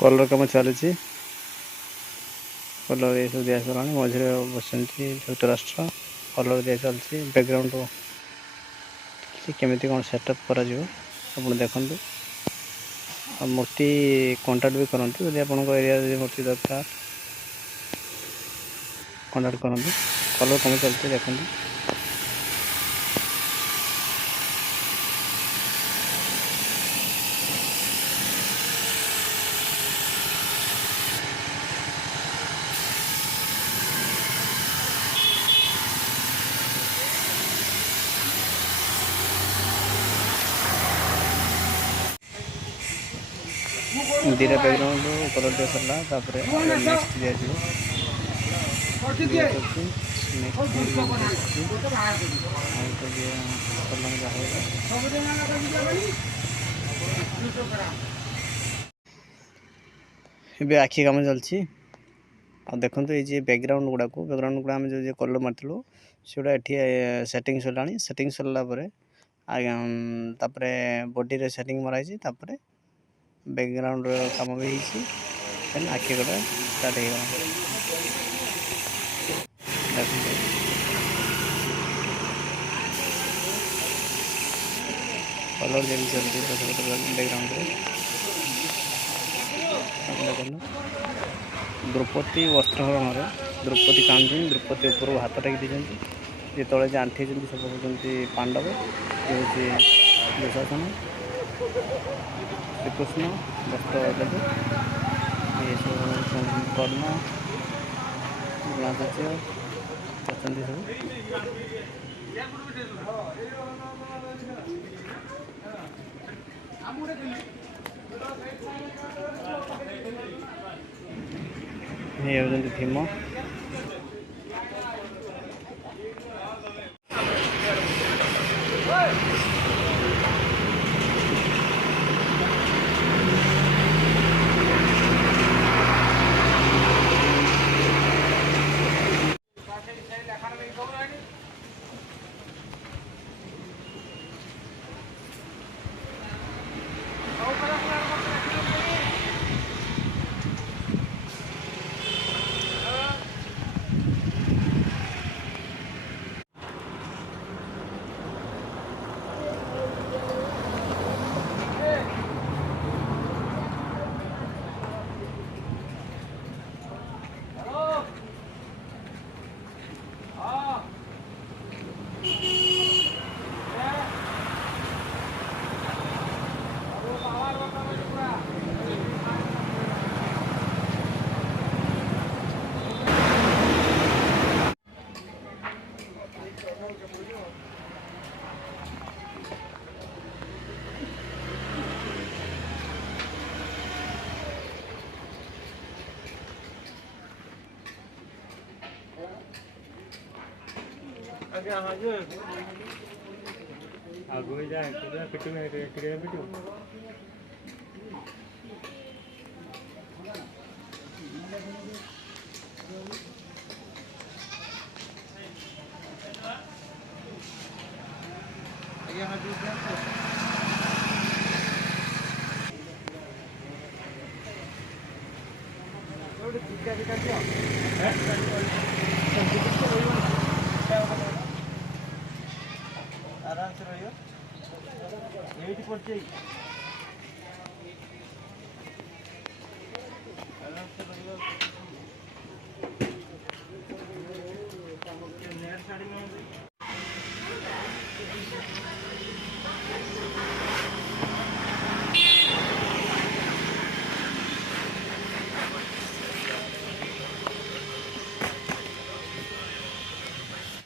colour कम चली colour ये सब दिया सारा मझे बस धृतराष्ट्र कलर दिया चलती बैकग्राउंड केमी कौन सेटअप कर देखु मूर्ति कंटाक्ट भी करते जब आप एरिया मूर्ति दरकार कंटाक्ट करते कलर कम चलते देखते दीटा बैकग्राउंड कलर दिया सरला नेक्स्ट दिया आखि कम चलती देखो ये बैकग्राउंड गुड़ा आम जो कलर मार्लु से सेटिंग सरला सेटिंग सरला बॉडी रे सेटिंग मराई बैकग्राउंड काम भी आखि गोटा स्टार्ट हो कलर जमी चलती बैकग्राउंड देखो द्रौपदी वस्त्रहरण द्रौपदी कांदी द्रौपदी ऊपर हाथ टेक दी तले आंठी सब होती पांडव ये हूँ दुशासन श्रीकृष्ण वस्त्र देवे ये सब कर्ण गुणाचार्य अच्छा सब ये हूँ भीम आगो जाए पिटू में पिटू आराम से रहियो ये पड़े